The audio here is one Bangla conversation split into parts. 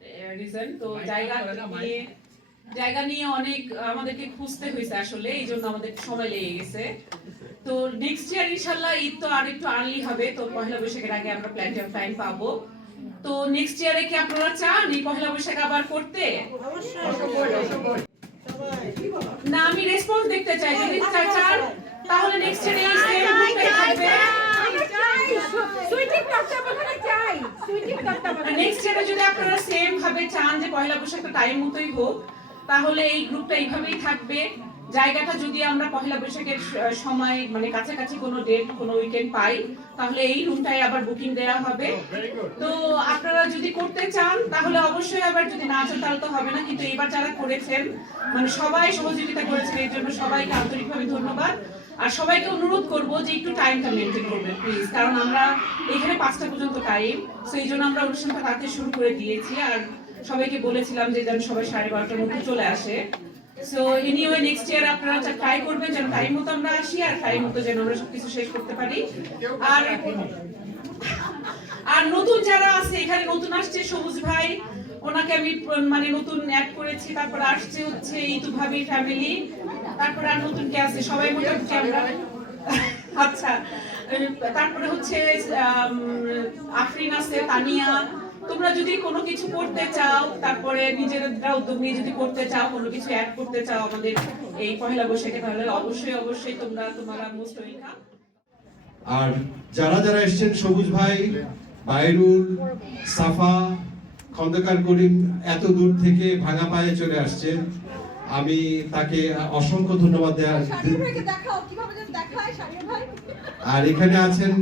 দেয়ার রিজন। তো জায়গা নিয়ে অনেক আমাদেরকে খুঁজতে হয়েছে আসলে, এই জন্য আমাদের সময় লেগে গেছে। তো নেক্সট ইয়ার ইনশাল্লাহ ঈদ তো আর একটু আর্লি হবে, তো পহেলা বৈশাখের আগে আমরা প্ল্যান্টি অফ টাইম পাবো। তো নেক্সট ইয়ারে কি আপনারা চান এই পহেলা বৈশাখ আবার করতে? না, আমি রেসপন্স দেখতে চাই। যদি চান তাহলে নেক্সট ইয়ারে এই সেম গ্রুপটাই থাকবে। নেক্সট ইয়ারে যদি আপনারা সেম ভাবে চান যে পহেলা বৈশাখটা টাইম মতোই হোক, তাহলে এই গ্রুপটা এইভাবেই থাকবে। জায়গাটা যদি আমরা পহেলা বৈশাখের সময় মানে কাছাকাছি কোনো ডেট কোনো উইকেন্ড পাই, তাহলে এই রুমটাই আবার বুকিং দেওয়া হবে। তো আপনারা যদি করতে চান তাহলে অবশ্যই, আবার যদি না চান তাহলে তো হবে না। কিন্তু এবার যারা করেছেন মানে সবাই সহযোগিতা করেছেন, এর জন্য সবাইকে আন্তরিকভাবে ধন্যবাদ। আর সবাইকে অনুরোধ করবো যে একটু টাইমটা মেনটেন করবেন প্লিজ, কারণ আমরা এখানে 5টা পর্যন্ত টাইম, তো এই জন্য আমরা অনুষ্ঠানটা রাতে শুরু করে দিয়েছি। আর সবাইকে বলেছিলাম যে যেন সবাই 12:30টার মধ্যে চলে আসে। সো এনিওয়ে নেক্সট ইয়ার আপনারা ট্রাই করবেন যেন টাইম মতো আমরা আসি, আর টাইম মতো যেন আমরা সবকিছু শেষ করতে পারি। আর নতুন যারা আছে এখানে, নতুন আসছে সবুজ ভাই, ওনাকে আমি মানে নতুন অ্যাড করেছি। তারপর আসছে হচ্ছে ইতু ভাবির ফ্যামিলি, তারপরে আর নতুন কে আছে সবাই মোটামুটি আমরা। আচ্ছা, তারপরে হচ্ছে আফরিন আছে, তানিয়া। তোমরা যদি কোনো কিছু করতে চাও, তারপরে নিজেরা উদ্যোগ নিয়ে যদি করতে চাও, কোনো কিছু অ্যাড করতে চাও আমাদের এই পহেলা বৈশাখে, তাহলে অবশ্যই তোমরা মোস্ট ওয়েলকাম। আর যারা যারা এসেছেন, সবুজ ভাই, বাইরুল, সাফা, খন্দকার করিম এত দূর থেকে ভাঙা পায়ে চলে আসছেন, আমি তাকে অসংখ্য ধন্যবাদ আর এখানে আছেন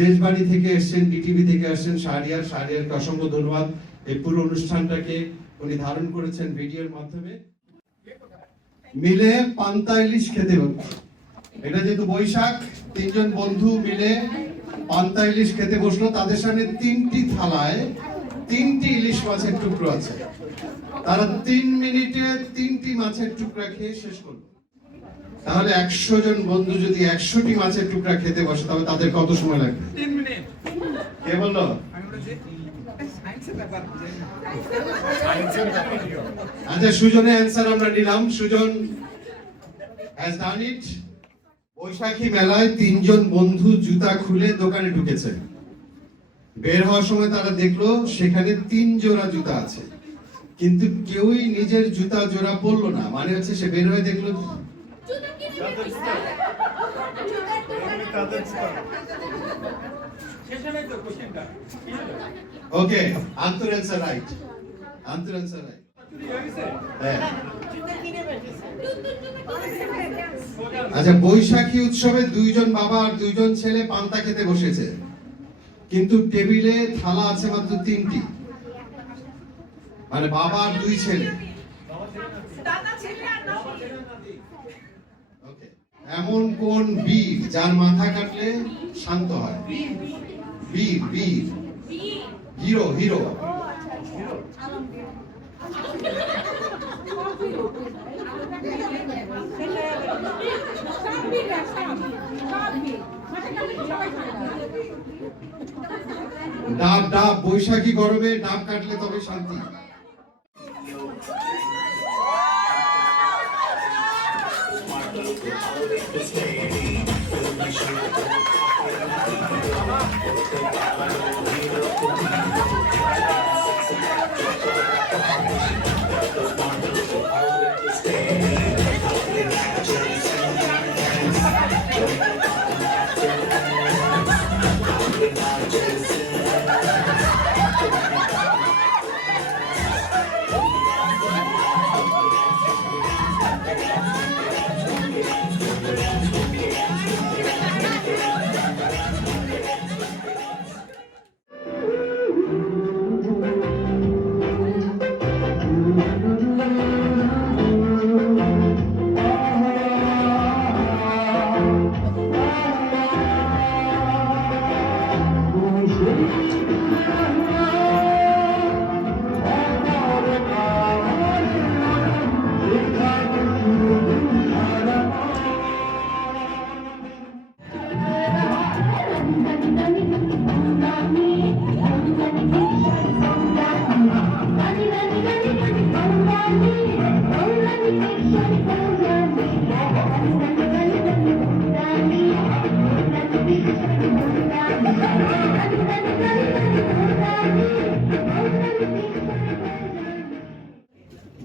দেশবাড়ি থেকে এসেছেন, ডিটিভি থেকে আসছেন শাহরিয়ারকে অসংখ্য ধন্যবাদ। এই পুরো অনুষ্ঠানটাকে উনি ধারণ করেছেন ভিডিওর মাধ্যমে। মিলে পান্তা ইলিশ খেতে হবে, এটা যেহেতু বৈশাখ, 3জন বন্ধু মিলে পান্তা ইলিশ খেতে বসলো। তাদের সামনে 3টি থালায় 3টি ইলিশ মাছের টুকরো আছে। তারা 3 মিনিটে 3টি মাছের টুকরা খেয়ে শেষ করলো। তাহলে 100 জন বন্ধু যদি 100টি মাছের টুকরা খেতে বসে, তাহলে তাদের কত সময় লাগবে? 3 মিনিট। কে বললো? আচ্ছা, সুজনের অ্যান্সার আমরা নিলাম। Sujan has done it. বৈশাখী মেলায় 3জন বন্ধু জুতা খুলে দোকানে ঢুকেছে। বের হওয়ার সময় তারা দেখলো সেখানে 3 জোড়া জুতা আছে, কিন্তু কেউই নিজের জুতা জোড়া পরলো না। মানে হচ্ছে সে বের হয়ে দেখলো ওকে, আন্তর অ্যান্সার রাইট। আচ্ছা, বৈশাখী উৎসবে 2জন বাবা আর 2জন ছেলে পান্তা খেতে বসেছে, কিন্তু টেবিলে থালা আছে মাত্র 3টি। মানে বাবা আর 2 ছেলে। এমন কোন বীর যার মাথা কাটলে শান্ত হয়? বীর হিরো। ডাব বৈশাখী গরমে ডাব কাটলে তবে শান্তি।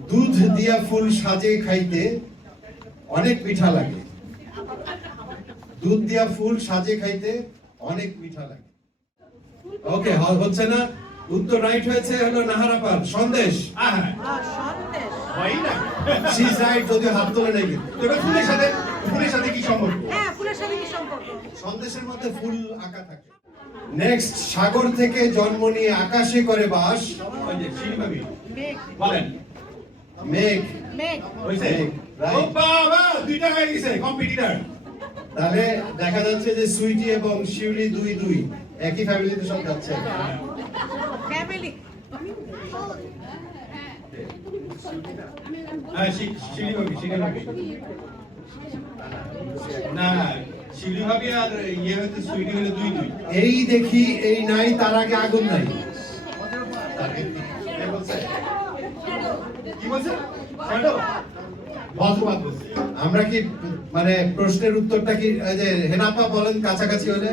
দুধ দিয়া ফুল সাজে খাইতে অনেক মিঠা লাগে। দুধ দিয়া ফুল সাজে খাইতে অনেক মিঠা লাগে। ওকে, হচ্ছে না? উত্তর রাইট হয়েছে হলো নাহারাপার সন্দেশ। হয় না শি ইজ রাইট, যদিও হাত তোলে নাই কিন্তু। এবার ফুলের সাথে কি সম্পর্ক? হ্যাঁ, ফুলের সাথে কি সম্পর্ক? সন্দেশের মধ্যে ফুল আঁকা থাকে। নেক্সট, সাগর থেকে জন্ম নিয়ে আকাশে করে বাস। ওই যে শিলিভাবি মেঘ। বলেন। মেঘ। মেঘ। হইছে? মেঘ, right. ও বাবা, দুইটা হয়ে গেছে কম্পিটিটর। তাহলে দেখা যাচ্ছে যে সুইটি এবং শিউলি দুই দুই একই ফ্যামিলিতে সব যাচ্ছে। ফ্যামিলি। হ্যাঁ, শিলিভাবি না, শিলিভাবি আর ইয়ে হচ্ছে সুইটি হলো দুই দুই। এই দেখি এই নাই, তার আগে আগুন নাই। কি বলছে? শ্যাডো? বজ্রপাত বলছে। আমরা কি মানে প্রশ্নের উত্তরটা কি এই যে হেনাপা বলেন কাছাকাছি হলে?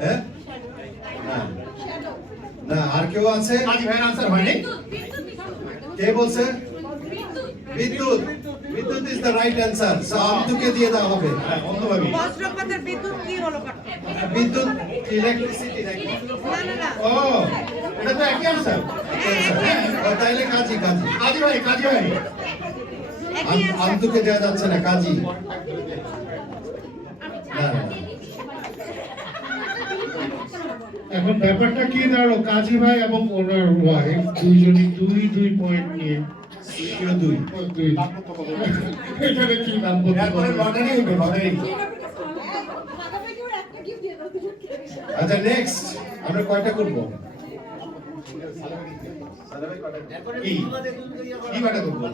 হ্যাঁ, না। না, আর কেউ আছে? কাজী ভাইয়ের আনসার হয়নি? কে বলছে? Bidyut. Bidyut is the right answer. So আমতুকে দিয়ে দেওয়া হবে। হ্যাঁ, অন্ধভাবি। বজ্রপাতের বিদ্যুৎ কি হলো কাটতে? বিদ্যুৎ ইলেকট্রিসিটি নাকি? না। ও, এটা তো একই আনসার। তাইলে কাজী। কাজী ভাই। একই answer। আমতুকে দেওয়া যাচ্ছে না, কাজী। না। এখন ব্যাপারটা কি দাঁড়ালো, কাজী ভাই এবং ওনার ওয়াইফ দুইজনই দুই পয়েন্ট নিয়ে সুইটিও দুই। দুই। এখানে কি নাম বলতে এরপরে পারবো? লটারি হইবে, লটারি। আচ্ছা, নেক্সট আমরা কয়টা করব? কি বাটা করবো?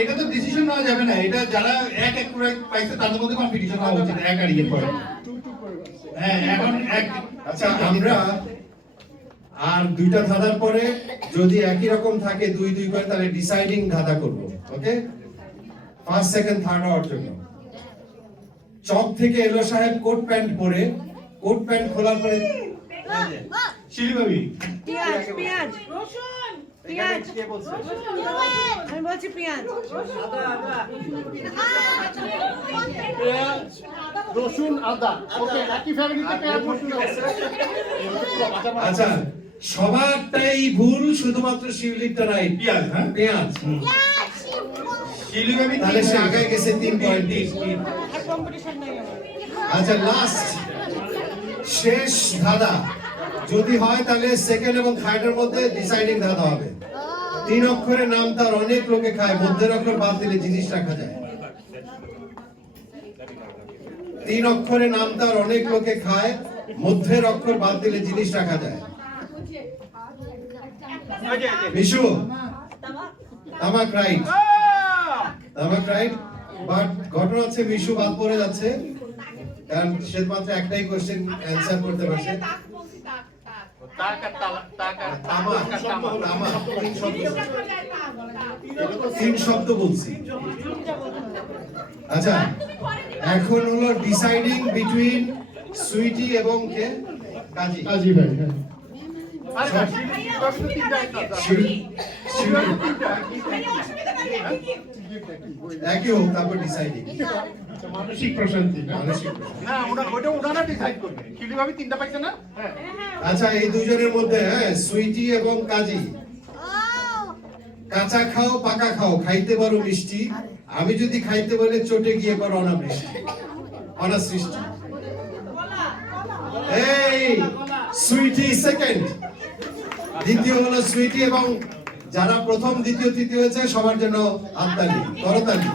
এটা তো ডিসিশন নেওয়া যাবে না, এটা যারা এক করে পাইছে তাদের মধ্যে কম্পিটিশন হওয়া উচিত, এক আর ইয়ে পরে। হ্যাঁ, এখন এক। আচ্ছা, আমরা আর দুইটা ধাঁধার পরে যদি একই রকম থাকে দুই দুই করে, তাহলে ডিসাইডিং ধাঁধা করব। ওকে, ফার্স্ট সেকেন্ড থার্ড হওয়ার জন্য। চক থেকে এলো সাহেব কোট প্যান্ট পরে, কোট প্যান্ট খোলার পরে শিলিভাবি। পেঁয়াজ। রসুন। পেঁয়াজ। আমি বলছি পেঁয়াজ। রসুন আদা, ওকে, একই ফ্যামিলিতে পেঁয়াজ রসুন আচ্ছা, সবারটাই ভুল, শুধুমাত্র শিউলিরটা রাইট। পেঁয়াজ, হ্যাঁ? পেঁয়াজ। শিলিভাবি তাহলে সে আগে গেছে 3 পয়েন্ট। আর কম্পিটিশন নাই আমার। আচ্ছা, লাস্ট শেষ ধাঁধা যদি হয় তাহলে সেকেন্ড এবং থার্ডের মধ্যে ডিসাইডিং ধাঁধা হবে। 3 অক্ষরের নাম তার অনেক লোকে খায়, মধ্যের অক্ষর বাদ দিলে জিনিস রাখা যায়। 3 অক্ষরের নাম তার অনেক লোকে খায়, মধ্যের অক্ষর বাদ দিলে জিনিস রাখা যায়। বিশু, তামাক রাইট। তামাক রাইট, বাট ঘটনা হচ্ছে মিশু বাদ পড়ে যাচ্ছে, কারণ সে মাত্র একটাই কোশ্চেন অ্যানসার করতে পারছে। তিন শব্দ বলছি। আচ্ছা, এখন হলো ডিসাইডিং বিটুইন সুইটি এবং কে? কাজী। কাজী ভাই, হ্যাঁ। একই হোক, তারপর ডিসাইডিং। মানসিক প্রশান্তি না? না, ওটা ওনারা ডিসাইড করবে। শিলিভাবি 3টা পাইছে না? হ্যাঁ। আচ্ছা, এই দুজনের মধ্যে সুইটি এবং কাজী, কাঁচা খাও পাকা খাও, খাইতে পারো মিষ্টি, আমি যদি খাইতে বলে চটে গিয়ে করো অনাবৃষ্টি, অনাসৃষ্টি। এই সুইটি সেকেন্ড, দ্বিতীয় হলো সুইটি, এবং যারা প্রথম দ্বিতীয় তৃতীয় হয়েছে সবার জন্য হাততালি, করতালি।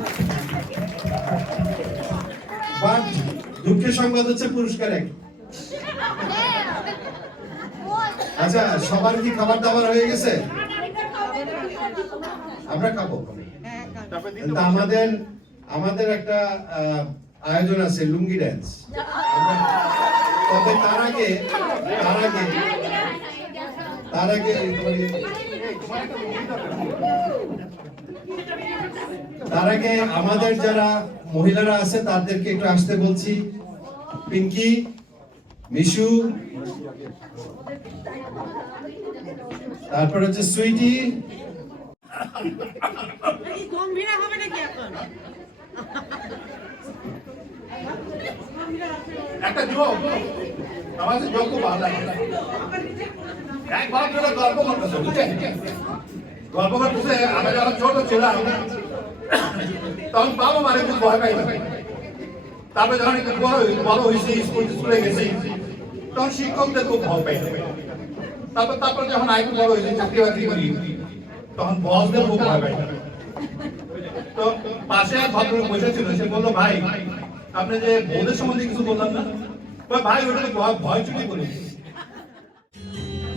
বাট দুঃখের সংবাদ হচ্ছে পুরস্কার এক। আচ্ছা, সবার কি খাবার দাবার হয়ে গেছে? আমরা খাবো। কিন্তু আমাদের একটা আয়োজন আছে, লুঙ্গি ড্যান্স। তবে তার আগে আমাদের যারা মহিলারা আছে তাদেরকে একটু আসতে বলছি। পিঙ্কি, মিশু, তারপর হচ্ছে সুইটি, গম্ভীরা হবে নাকি এখন? একটা জোক আমার কাছে জোক খুব ভালো লাগে। একবার ধরে গল্প করতেছে, বুঝছেন? গল্প করতেছে, আমরা যখন ছোট ছিলাম তখন বাবা মারে খুব ভয় পাইতাম। তারপরে যখন একটু বড় হয়েছি, স্কুলে গেছি, তখন শিক্ষকদের খুব ভয় পাইতাম। তারপর যখন আরেকটু বড় হয়েছি, চাকরি বাকরি করি, তখন বসদের খুব ভয় পাইতাম। তো পাশে এক ভদ্রলোক বসেছিল, সে বললো, ভাই আপনি যে বৌদের সম্বন্ধে কিছু বললাম না? ভাই ওটা তো ভয় চুরি করে।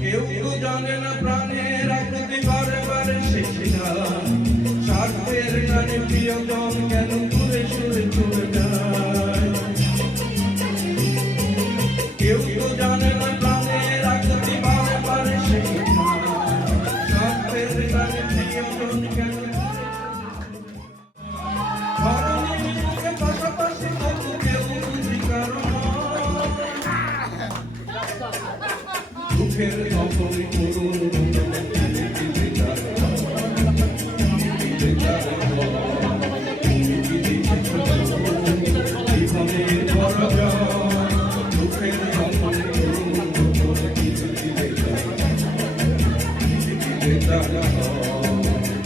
কেউ তো জানে না প্রাণের আকৃতি বারে বারে শিখি না, স্বার্থের গানে প্রিয়জন কেন দূরে সরে চলে যায়। কেউ তো জানে না প্রাণের আকৃতি বারে বারে শিখি না, স্বার্থের গানে প্রিয়জন কেন পাশাপাশি তবু কেউ বুঝি কারণ দুঃখের নকল করুন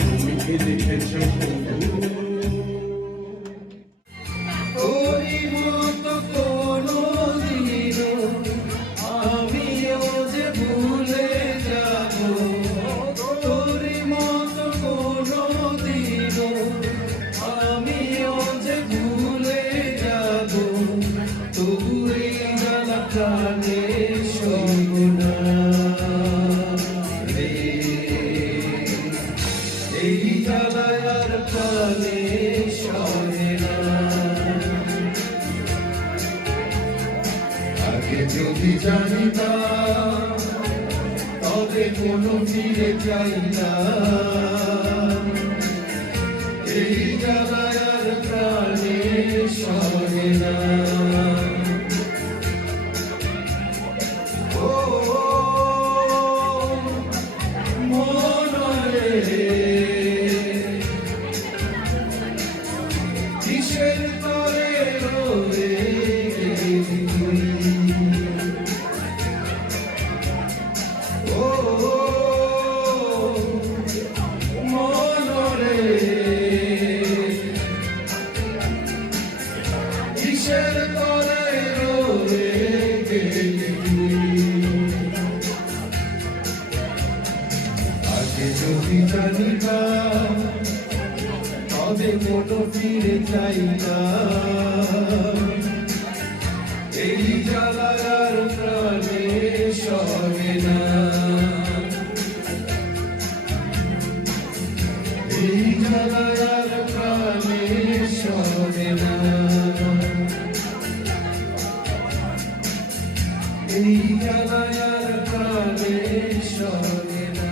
তুমি কি দেখেছ যদি জানি না তবে কোনো ফিরে যাই না, এই জ্বালায় আর প্রাণে সহে না। ও মনে কিসের করে রোয়ে যদি জানি না তবে কোনো ফিরে চাই না, এই জ্বালার প্রাণে সহে না, এই জ্বালার প্রাণে সহে না, এই জ্বালার প্রাণে সহে না।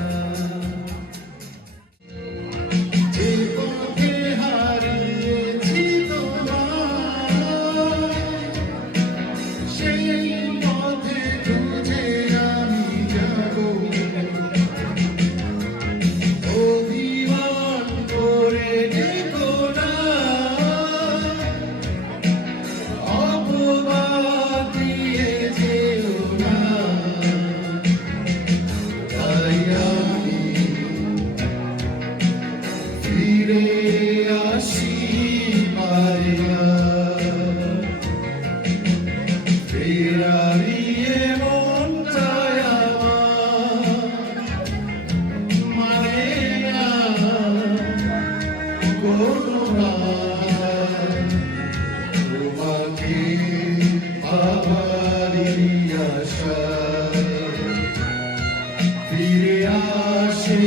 ফিরে আসে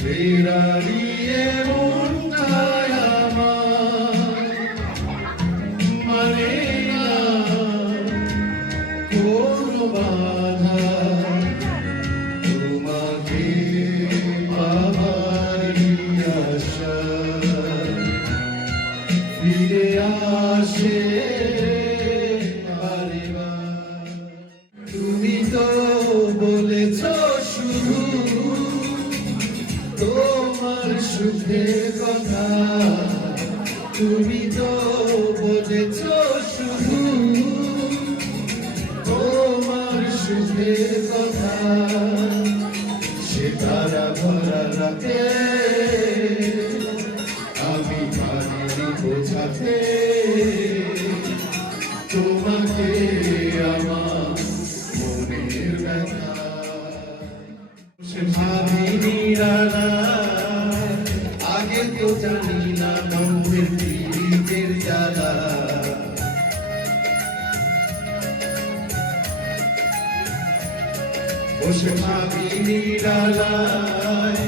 ফেরারিয়ে মনটায় আমার মানে না কোনো বাধা, তোমাকে পাবার আশা। বোঝাতে আমি পারি বোঝাতে তোমাকে আমার মনের ব্যথা সে ভাবিনি রানা আগে তো জানি না মনের পীড়িতের জ্বালা বসে ভাবিনি ডালায়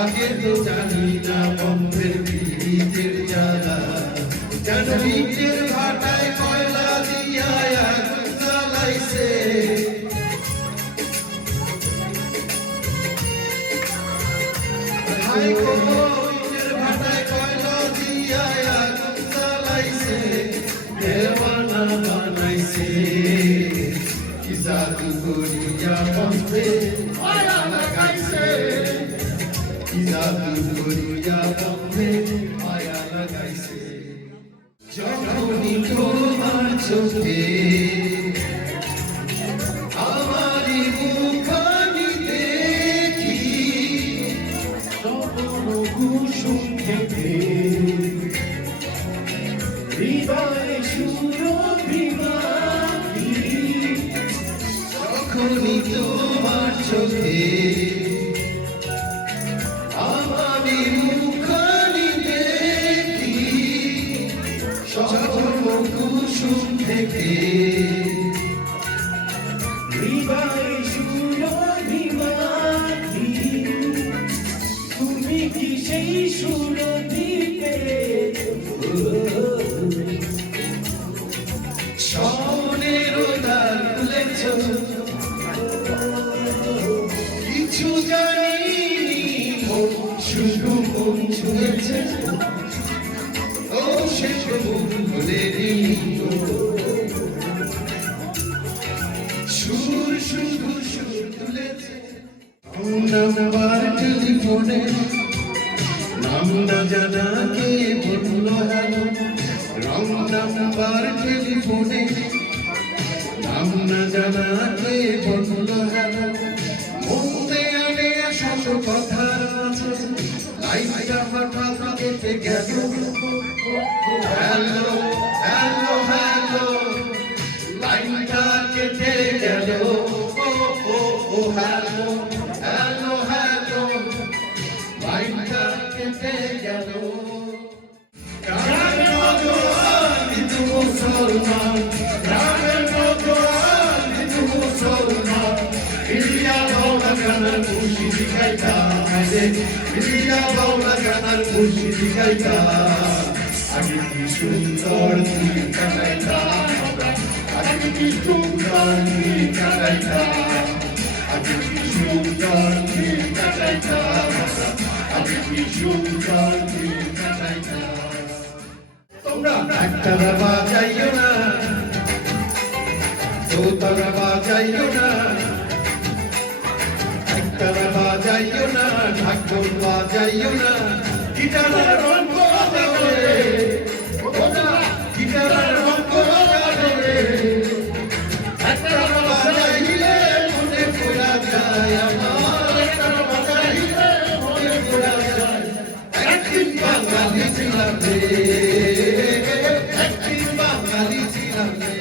আগে তো জানি না বন্ধের পীড়িতের জ্বালা যেন ইটের ভাটায় কয়লা দিয়া আগুন জ্বালাইছে হায় গো, ইটের ভাটায় কয়লা দিয়া আগুন জ্বালাইছে দেওয়ানা বানাইছে কি জাদু করিয়া বন্ধে মায়া লাগাইছে কি জাদু করিয়া বন্ধে মায়া লাগাইছে যখনই তোমার চোখে আমারই মুখানি দেখি স্বপ্ন কুসুম থেকে হৃদয়ে সুরভিমানী যখনই তোমার চোখে আমারই মুখানি দেখি স্বপ্ন কুসুম থেকে হৃদয়ে সুরভিমানী তুমি কি সেই সুরভিতে স্বপ্নের দ্বার খুলেছ কিছু জানিনি মন শুধু মন ছুঁয়েছে ও সে মন ভুলেনি সুর শুধু সুর তুলেছে নাম্বার টেলিফোনে নাম না জানা কে বললো হ্যালো রং নাম্বার টেলিফোনে নাম না জানা কে বললো হ্যালো মনে আনে শত কথা আছে লাইনটা হঠাৎ কেটে গেল হ্যালো হ্যালো হ্যালো লাইনটা কেটে গেল ও হ্যালো হ্যালো হ্যালো লাইনটা কেটে গেল গ্রামের নজওয়ান হিন্দু মুসলমান গ্রামের নজওয়ান হিন্দু মুসলমান ইলিয়া বাউলা গানার মুর্শিদি গাইতা ইলিয়া বাউলা গানার মুর্শিদি গাইতা আগে কি সুন্দর দিন কাটাইতা আগে কি সুন্দর দিন কাটাইতা আগে কি সুন্দর দিন কাটাইতা আগে কি সুন্দর দিন কাটাইতা তোমরা একটারা বাজাইও না দোতারা বাজাইও না একটারা বাজাইও না ঢাকঢোল বাজাইও না গিটারের রঙ্গ বাজাবে গিটারের রঙ্গ বাজাবে একটারা বাজাইলে মনে পড়া যায় আমার একটারা বাজাইলে মনে পড়া যায় একদিন বাঙালি ছিলাম রে একদিন বাঙালি ছিলাম রে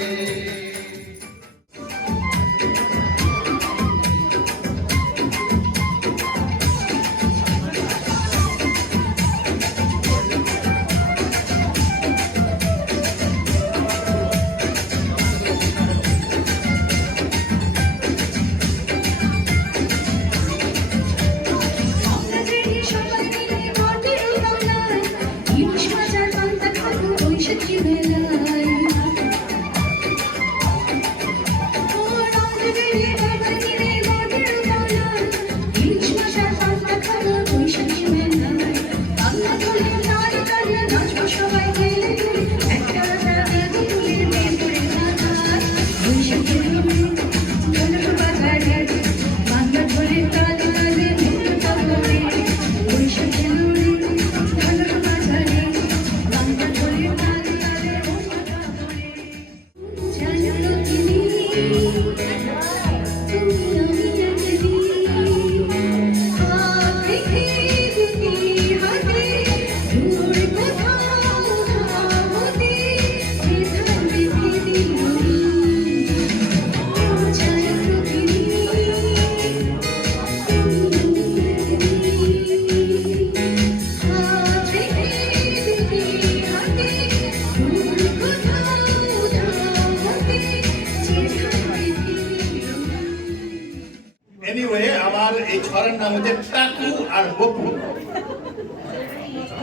এই ছড়ার নাম হচ্ছে টাকু আর বপু।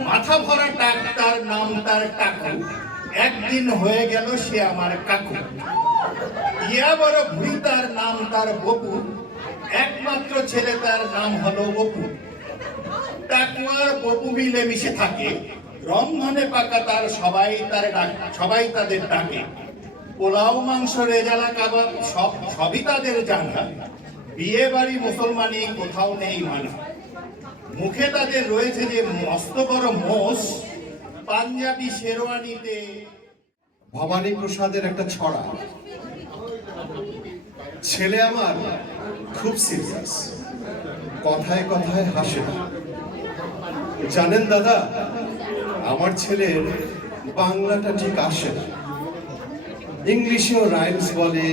মাথা ভরা টাক, তার নাম তার টাকু, একদিন হয়ে গেল সে আমার কাকু। ইয়া বড় ভুঁড়ি, তার নাম তার বপু, একমাত্র ছেলে তার নাম হলো বপু। টাকু আর বপু মিলে মিশে থাকে, রন্ধনে পাকা তার সবাই তাদের ডাকে। পোলাও, মাংস, রেজালা, কাবাব সবই তাদের জানা। বিয়ে বাড়ি মুসলমানি কোথাও নেই মানা। মুখে তাদের রয়েছে যে মস্ত বড় মোষ, পাঞ্জাবি শেরওয়ানিতে। ভবানী প্রসাদের একটা ছড়া, ছেলে আমার খুব সিরিয়াস, কথায় কথায় হাসে না। জানেন দাদা, আমার ছেলের বাংলাটা ঠিক আসে না। ইংলিশেও রাইমস বলে,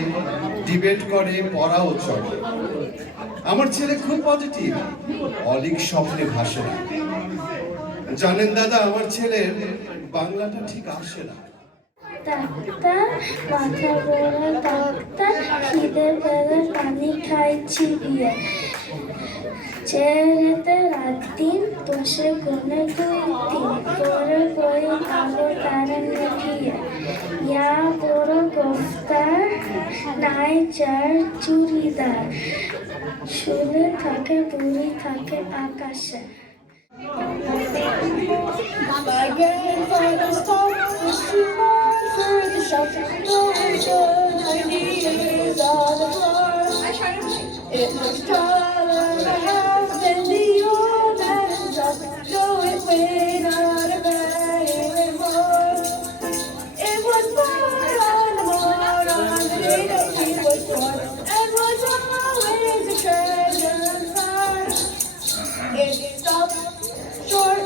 ডিবেট করে, পড়াও চলে। আমার ছেলে খুব পজিটিভ, অলিক স্বপ্নে ভাসে না। জানেন দাদা, আমার ছেলের বাংলাটা ঠিক আসে না। ডাক্তার, মাথা বড় ডাক্তার, খিদে পেলে পানি খাইছি গিয়ে। চেহারাতে রাত দিন বসে গুনে 2-3, পরে বই কালো তারা লিখিয়ে। ইয়া বড় গোফতার, নাই চার চুড়িদার, শুলে থাকে বুড়ি থাকে আকাশে। My grandfather's talk was too long for the shop. No one 90 years on the floor. It was taller than half than the old man's up. No, it weighed not a bad anymore. It was born on the day that he was born, and was always a treasure find. It stopped short,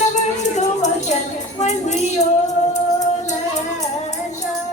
never to go again when the old man died.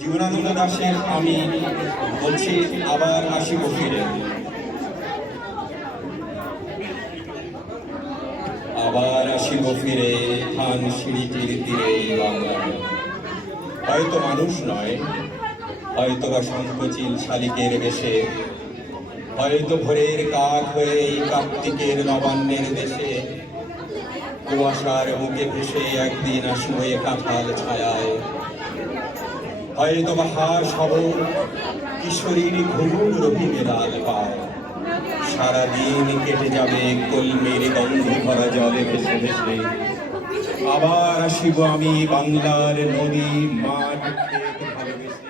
Jibanananda দাশের আমি বলছি, আবার আসিব ফিরে। আবার আসিব ফিরে ধান সিঁড়িটির তীরে বাংলায়। হয়তো মানুষ নয়, হয়তো বা সংকোচিল শালিকের বেশে, হয়তো ভোরের কাক হয়ে এই কার্তিকের নবান্নের দেশে। কুয়াশার মুখে ভেসে একদিন আসবো এ কাঁঠাল ছায়ায়। হয়তো বা হাঁস হব কিশোরীর ঘুঘুর রহিমে লাল পায়। সারাদিন কেটে যাবে কলমের গন্ধ ভরা জলে ভেসে ভেসে। আবার আসিব আমি বাংলার নদী, মাঠ, ক্ষেত ভালোবেসে।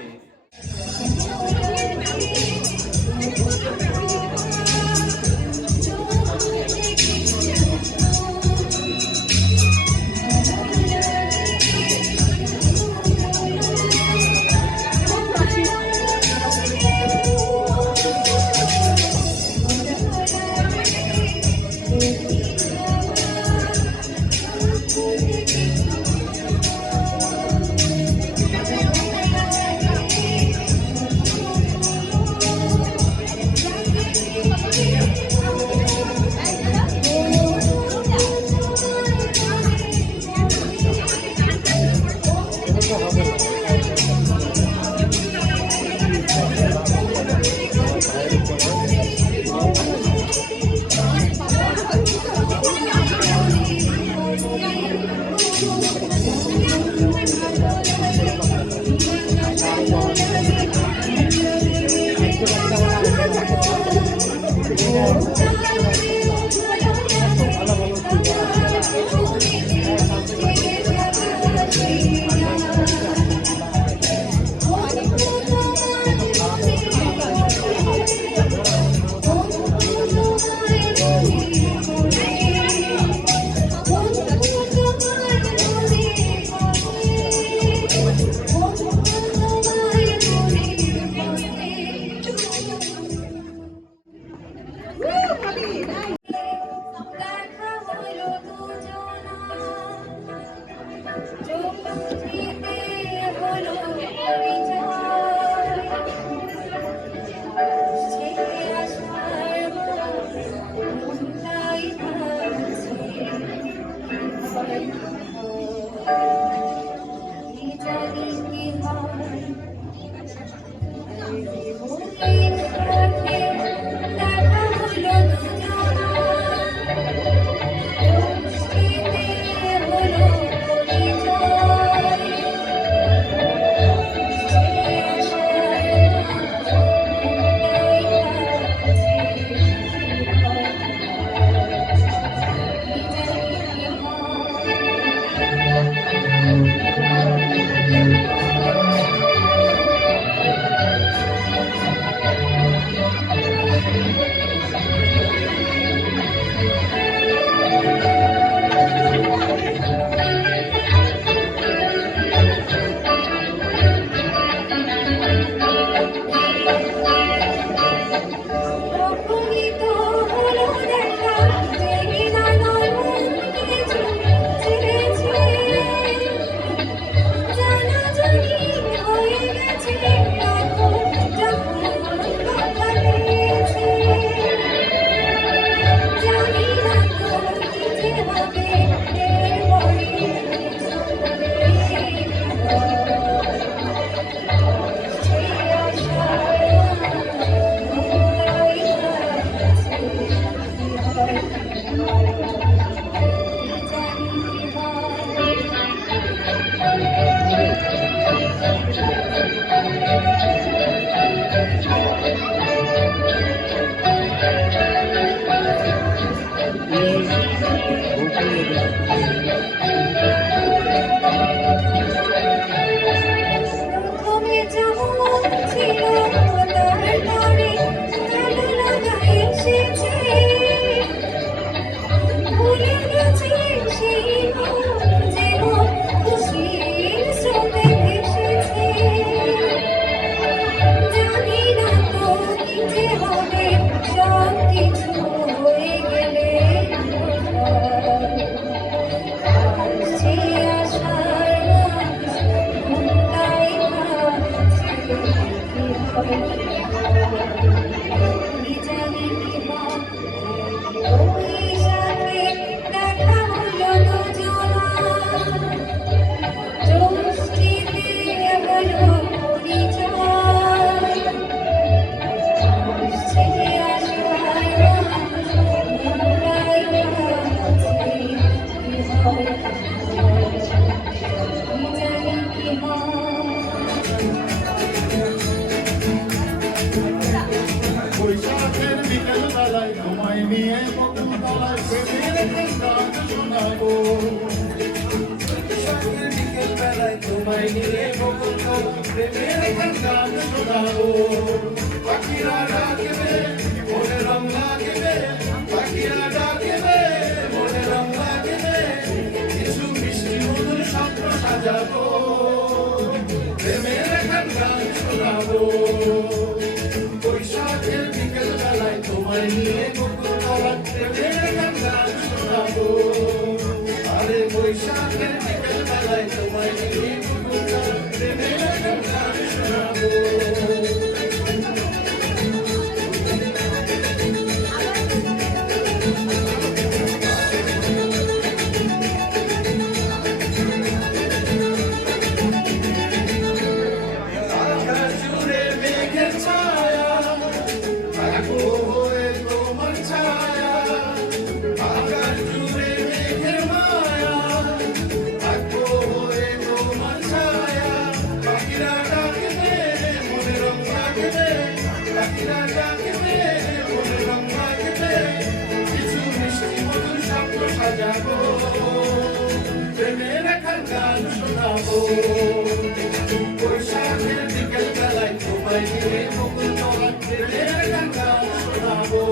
দেখা হলো দুজনা চোখটিতে হলো পরিচয় সে আশার মনটাই ভাবছে কি জানি কি হয় দেখা হলো দুজনা বৈশাখের বিকেল বেলায় তোমায় নিয়ে বকুলতলায় প্রেমের গান শোনাবো বৈশাখের বিকেল বেলায় তোমায় নিয়ে বকুলতলায় প্রেমের গান শোনাবো পাখিরা ডাকবে মনে রং লাগবে পাখিরা ডাকবে মনে রং লাগবে কিছু মিষ্টি মধুর স্বপ্ন সাজাবো প্রেমের গান শোনাবো বৈশাখের বিকেল বেলায় তোমায় নিয়ে বকুলতলায় প্রেমের গান শোনাবো আরে বৈশাখের বিকেল বেলায় তোমায় নিয়ে বকুলতলায় প্রেমের গান শোনাবো বৈশাখের বিকেল বেলায় তোমায় নিয়ে বকুলতলায় প্রেমের গান শোনাবো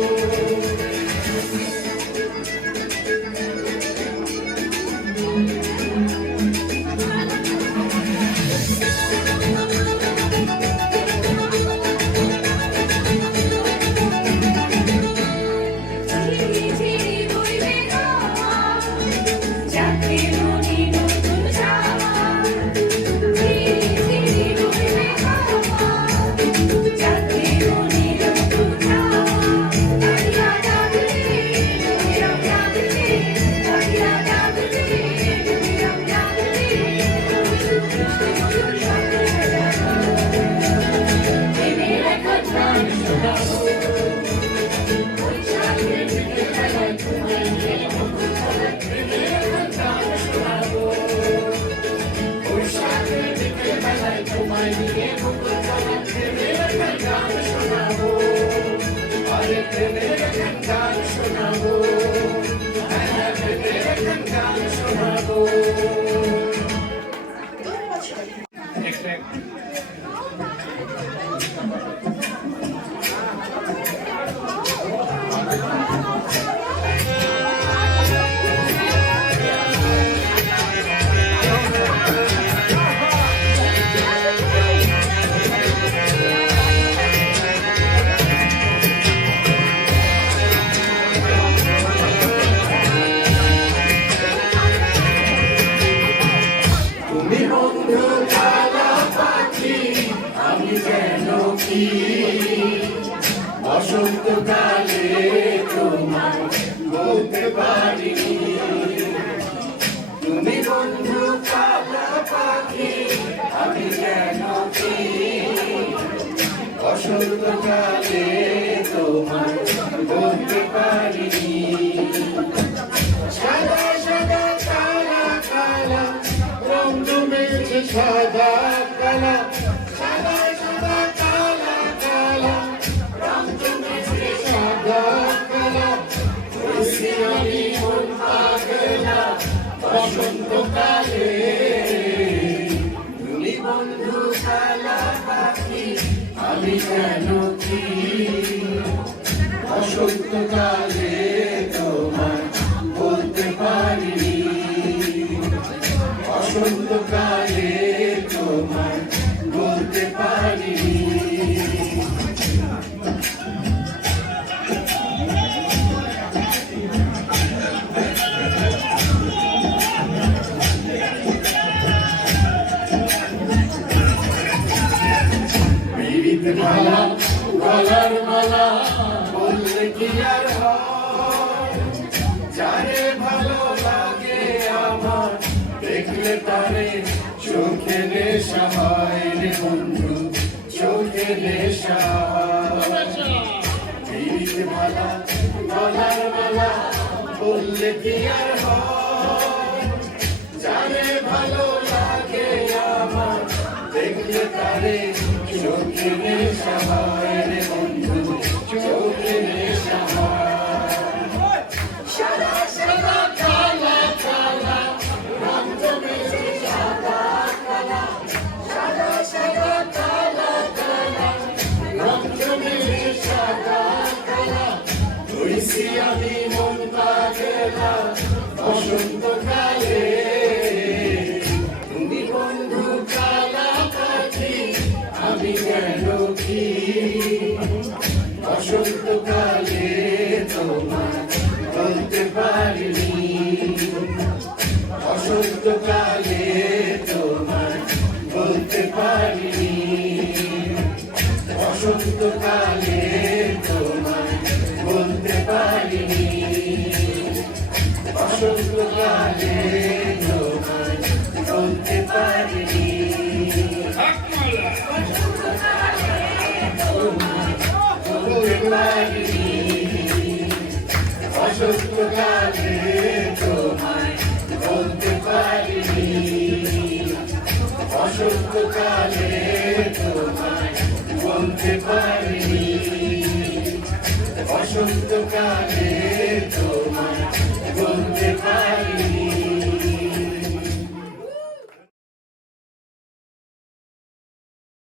তুমি বন্ধু কালা পাখি আমি যেন কি বসন্তকালে তোমায় বলতে পারিনি তুমি বন্ধু কালা পাখি আমি যেন কি বসন্তকালে তোমায় বলতে পারিনি সাদা সাদা কালা কালা রং জমেছে সাদা কালা সাদা সাদা কালা কালা রং জমেছে সাদা কালা ওই আমি মন পাগলা বসন্তকালে তুমি বন্ধু কালা পাখি আমি কেন কি বসন্তকালে তোমায় বলতে পারিনি বসন্তকালে তোমায় বলতে পারিনি পিরিত মালা গলার মালা বললে কি আর হয় যারে ভালো লাগে আমার দেখলে তারে চোখে নেশা হয় রে বন্ধু চোখে নেশা পিরিত মালা গলার মালা বললে কি আর হয় যারে ভালো লাগে আমার দেখলে তারে চোখে নেশা হয় রে বন্ধু চোখে নেশা হয় সাদা সাদা কালা কালা রং জমেছে সাদা কালা সাদা সাদা কালা কালা রং জমেছে সাদা কালা হইছি আমি মন পাগলা বসন্তকালে তুমি বন্ধু কালা পাখি আমি কেন কি বসন্তকালে তোমায় বলতে পারিনি বসন্তকালে তোমায় বলতে পারিনি বসন্তকালে তোমায় বলতে পারিনি বসন্তকালে তোমায় বলতে পারিনি বলতে পারিনি বসন্তকালে তোমায় বলতে পারিনি বসন্তকালে তোমায় বলতে পারিনি বসন্তকালে তোমায় বলতে পারিনি